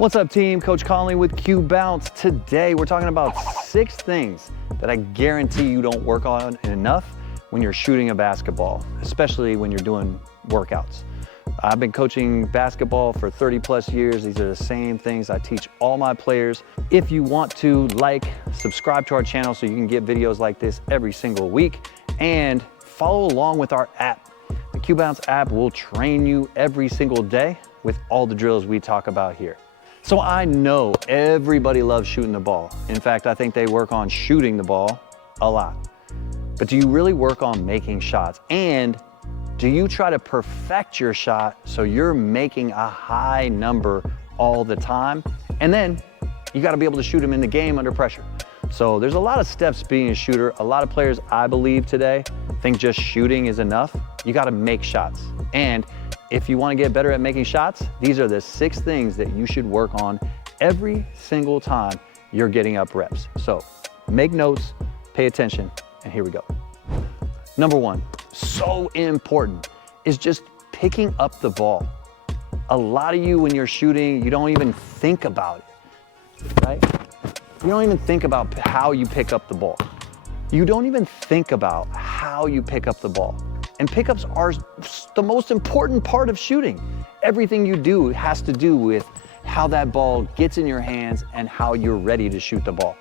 What's up, team? Coach Conley with QBounce. Today we're talking about 6 things that I guarantee you don't work on enough when you're shooting a basketball, especially when you're doing workouts. I've been coaching basketball for 30 plus years. These are the same things I teach all my players. If you want to subscribe to our channel so you can get videos like this every single week, and follow along with our app. The QBounce app will train you every single day with all the drills we talk about here. So I know everybody loves shooting the ball. In fact, I think they work on shooting the ball a lot. But do you really work on making shots? And do you try to perfect your shot so you're making a high number all the time? And then you gotta be able to shoot them in the game under pressure. So there's a lot of steps being a shooter. A lot of players, I believe today, think just shooting is enough. You gotta make shots. And if you wanna get better at making shots, these are the 6 things that you should work on every single time you're getting up reps. So make notes, pay attention, and here we go. Number 1, so important, is just picking up the ball. A lot of you, when you're shooting, you don't even think about it, right? You don't even think about how you pick up the ball. You don't even think about how you pick up the ball. And pickups are the most important part of shooting. Everything you do has to do with how that ball gets in your hands and how you're ready to shoot the ball.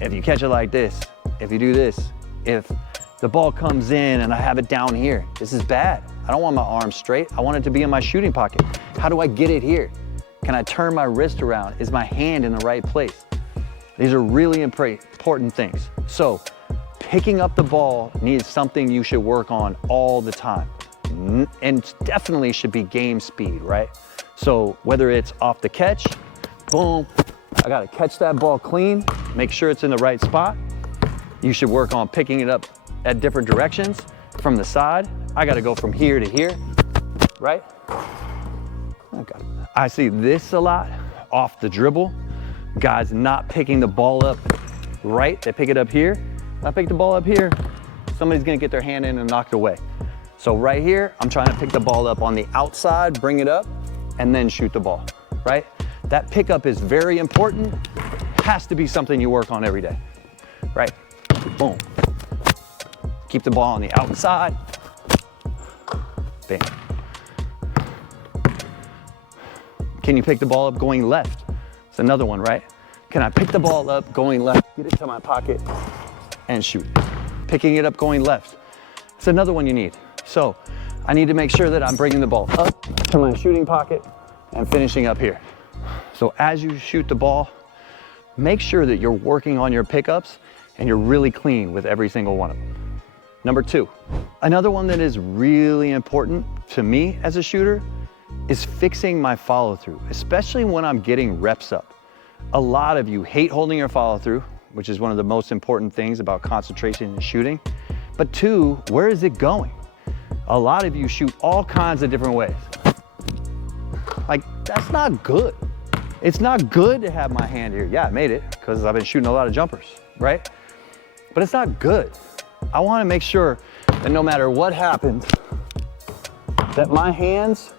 If you catch it like this, if you do this, if the ball comes in and I have it down here, this is bad. I don't want my arm straight. I want it to be in my shooting pocket. How do I get it here? Can I turn my wrist around? Is my hand in the right place? These are really important things. So picking up the ball needs something you should work on all the time. And definitely should be game speed, right? So whether it's off the catch, boom, I gotta catch that ball clean, make sure it's in the right spot. You should work on picking it up at different directions. From the side, I gotta go from here to here, right? Okay. I see this a lot, off the dribble. Guys not picking the ball up right, they pick it up here. I pick the ball up here, somebody's gonna get their hand in and knock it away. So right here, I'm trying to pick the ball up on the outside, bring it up, and then shoot the ball, right? That pickup is very important, has to be something you work on every day, right? Boom. Keep the ball on the outside, bam. Can you pick the ball up going left? It's another one, right? Can I pick the ball up going left, get it to my pocket, and shoot? Picking it up going left. It's another one you need. So I need to make sure that I'm bringing the ball up to my shooting pocket and finishing up here. So as you shoot the ball, make sure that you're working on your pickups and you're really clean with every single one of them. Number 2, another one that is really important to me as a shooter is fixing my follow through, especially when I'm getting reps up. A lot of you hate holding your follow through, which is one of the most important things about concentration in shooting. But 2, where is it going? A lot of you shoot all kinds of different ways. Like, that's not good. It's not good to have my hand here. Yeah, I made it because I've been shooting a lot of jumpers, right? But it's not good. I want to make sure that no matter what happens, that my hands,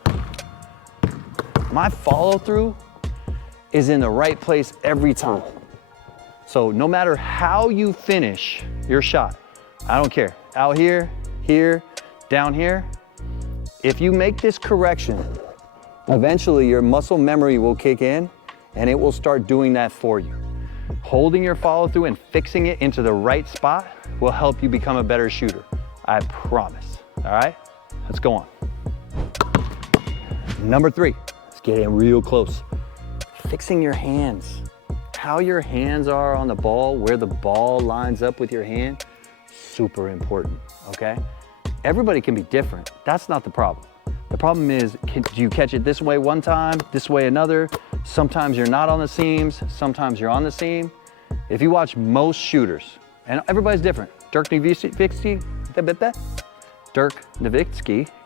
my follow through is in the right place every time. So no matter how you finish your shot, I don't care, out here, here, down here, if you make this correction, eventually your muscle memory will kick in and it will start doing that for you. Holding your follow through and fixing it into the right spot will help you become a better shooter. I promise, all right? Let's go on. Number 3, let's get in real close. Fixing your hands. How your hands are on the ball, where the ball lines up with your hand, super important, okay? Everybody can be different. That's not the problem. The problem is, do you catch it this way one time, this way another? Sometimes you're not on the seams, sometimes you're on the seam. If you watch most shooters, and everybody's different. Dirk Nowitzki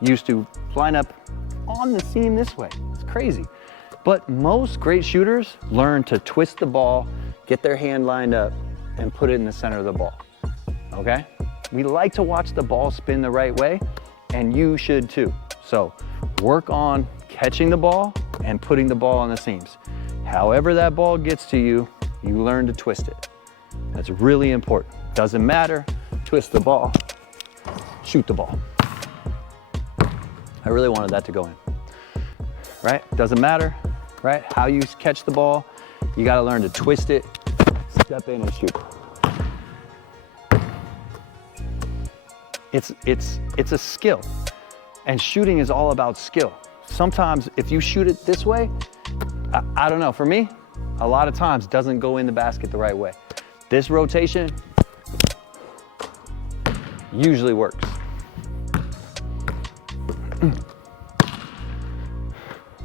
used to line up on the seam this way. It's crazy. But most great shooters learn to twist the ball, get their hand lined up, and put it in the center of the ball, okay? We like to watch the ball spin the right way, and you should too. So work on catching the ball and putting the ball on the seams. However that ball gets to you, you learn to twist it. That's really important. Doesn't matter, twist the ball, shoot the ball. I really wanted that to go in, right? Doesn't matter, right? How you catch the ball, you gotta learn to twist it, step in and shoot. It's a skill, and shooting is all about skill. Sometimes if you shoot it this way, I don't know, for me, a lot of times doesn't go in the basket the right way. This rotation usually works.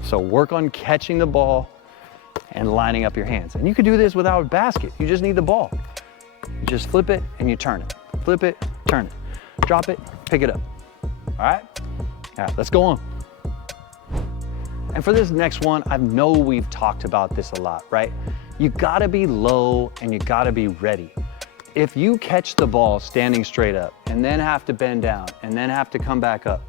So work on catching the ball and lining up your hands. And you could do this without a basket. You just need the ball. You just flip it and you turn it. Flip it, turn it. Drop it, pick it up. All right? All right, let's go on. And for this next one, I know we've talked about this a lot, right? You gotta be low and you gotta be ready. If you catch the ball standing straight up and then have to bend down and then have to come back up,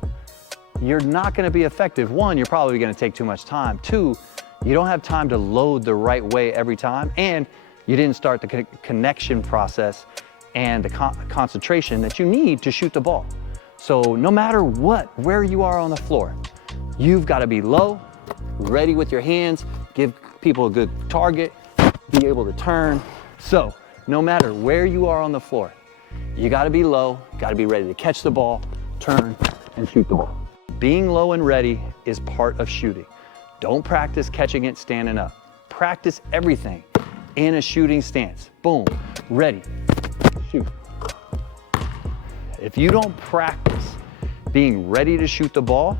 you're not gonna be effective. One, you're probably gonna take too much time. Two, you don't have time to load the right way every time, and you didn't start the connection process and the concentration that you need to shoot the ball. So no matter what, where you are on the floor, you've gotta be low, ready with your hands, give people a good target, be able to turn. So no matter where you are on the floor, you gotta be low, gotta be ready to catch the ball, turn, and shoot the ball. Being low and ready is part of shooting. Don't practice catching it standing up. Practice everything in a shooting stance. Boom, ready, shoot. If you don't practice being ready to shoot the ball,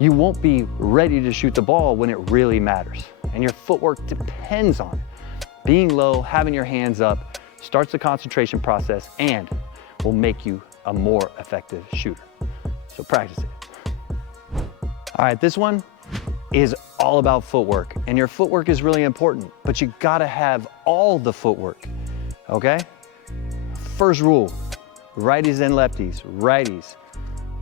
you won't be ready to shoot the ball when it really matters. And your footwork depends on it. Being low, having your hands up, starts the concentration process and will make you a more effective shooter. So practice it. All right, this one is all about footwork, and your footwork is really important, but you gotta have all the footwork, okay? First rule, righties and lefties. Righties,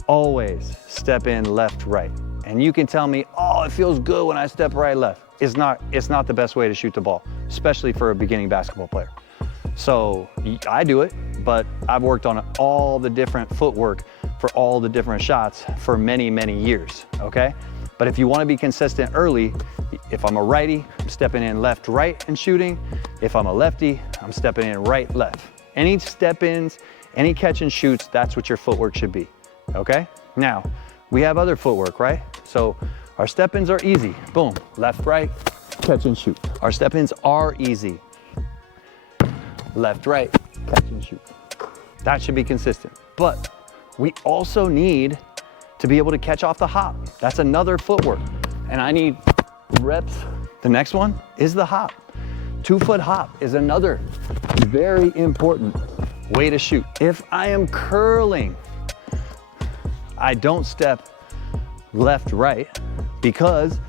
always step in left, right. And you can tell me, oh, it feels good when I step right, left. It's not the best way to shoot the ball, especially for a beginning basketball player. So I do it, but I've worked on all the different footwork for all the different shots for many, many years, okay? But if you wanna be consistent early, if I'm a righty, I'm stepping in left, right and shooting. If I'm a lefty, I'm stepping in right, left. Any step-ins, any catch and shoots, that's what your footwork should be, okay? Now, we have other footwork, right? So our step-ins are easy. Boom, left, right, catch and shoot. Our step-ins are easy. Left, right, catch and shoot. That should be consistent. But we also need to be able to catch off the hop. That's another footwork. And I need reps. The next one is the hop. 2-foot hop is another very important way to shoot. If I am curling, I don't step left, right, because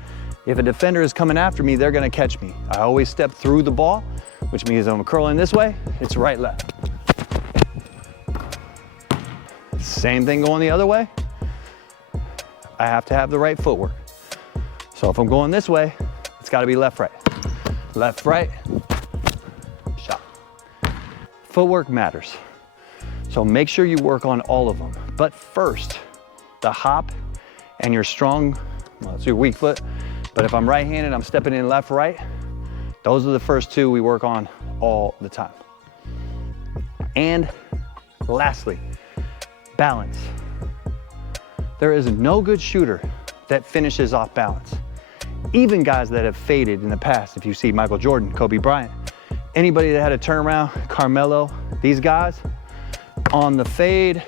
if a defender is coming after me, they're gonna catch me. I always step through the ball, which means I'm curling this way, it's right, left. Same thing going the other way. I have to have the right footwork. So if I'm going this way, it's gotta be left, right. Left, right, shot. Footwork matters. So make sure you work on all of them. But first, the hop and your strong, well, it's your weak foot, but if I'm right-handed, I'm stepping in left, right. Those are the first two we work on all the time. And lastly, balance. There is no good shooter that finishes off balance. Even guys that have faded in the past, if you see Michael Jordan, Kobe Bryant, anybody that had a turnaround, Carmelo, these guys, on the fade,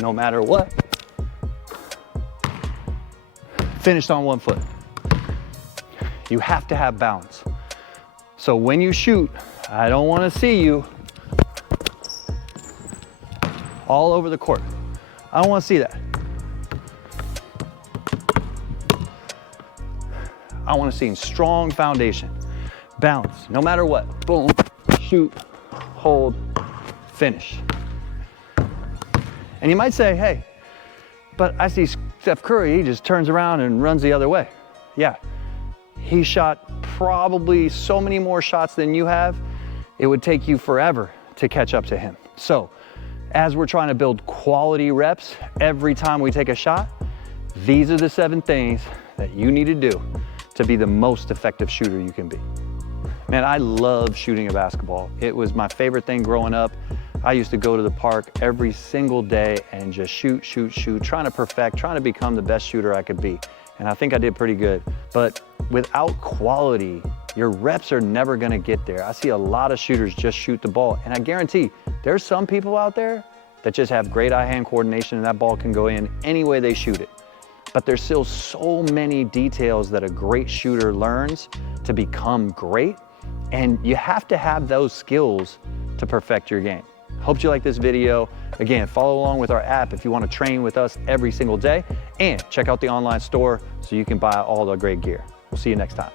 no matter what, finished on one foot. You have to have balance. So when you shoot, I don't want to see you all over the court. I don't want to see that. I want to see strong foundation, balance, no matter what. Boom, shoot, hold, finish. And you might say, hey, but I see Steph Curry, he just turns around and runs the other way. Yeah, he shot probably so many more shots than you have, it would take you forever to catch up to him. So as we're trying to build quality reps every time we take a shot, these are the 7 things that you need to do to be the most effective shooter you can be. Man, I love shooting a basketball. It was my favorite thing growing up. I used to go to the park every single day and just shoot, trying to perfect, trying to become the best shooter I could be. And I think I did pretty good. But without quality, your reps are never gonna get there. I see a lot of shooters just shoot the ball. And I guarantee there's some people out there that just have great eye-hand coordination and that ball can go in any way they shoot it. But there's still so many details that a great shooter learns to become great. And you have to have those skills to perfect your game. Hope you like this video. Again, follow along with our app if you want to train with us every single day, and check out the online store so you can buy all the great gear. We'll see you next time.